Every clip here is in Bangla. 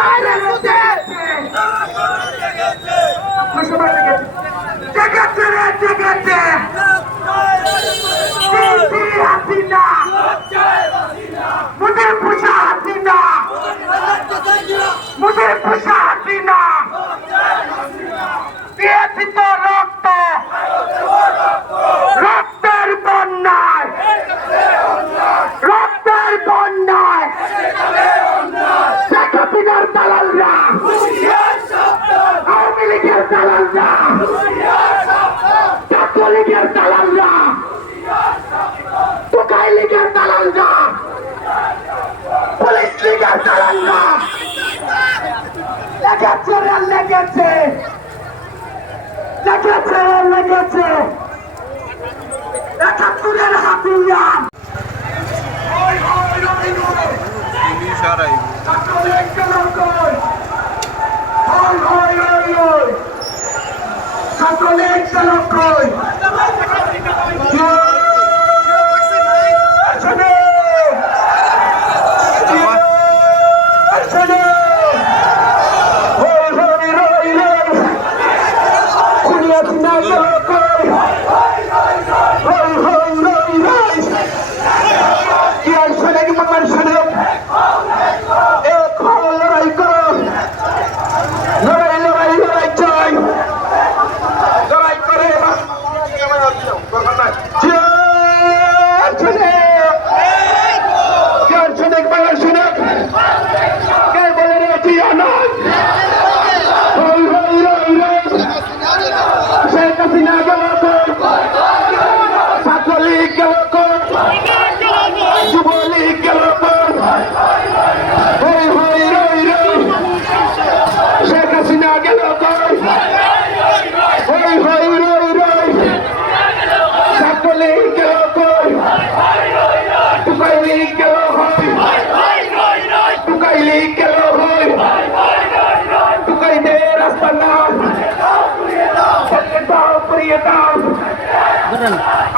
¡Cállate! লীগের দালালরা কোকায় লীগের দালালরা পুলিশ লীগের দালালরা লেগেছে লেগেছে। লেগেছে লেগেছে। একাত্তরের হাতিয়ার সারাই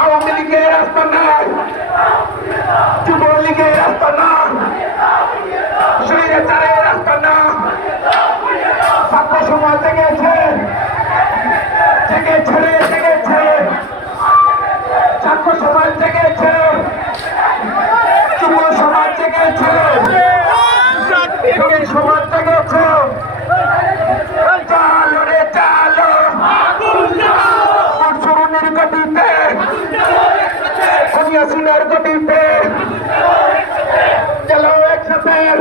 আওয়ামী লীগের রাস্তা गुडी ਚਲੋ ਇੱਕ ਸਫੇਰ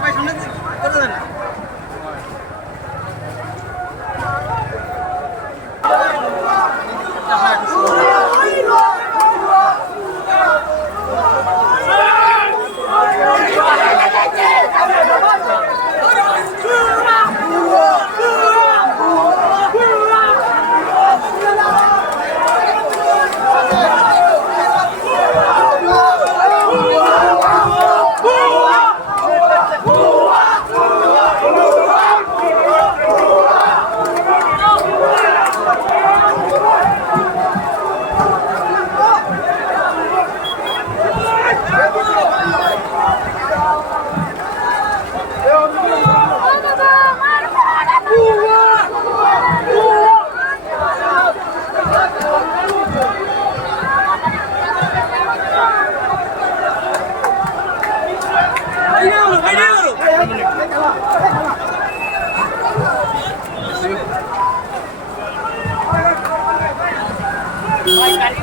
হয়েছে এই কারেন্টের তারও মারিও না ও বৃষ্টি Bye, buddy.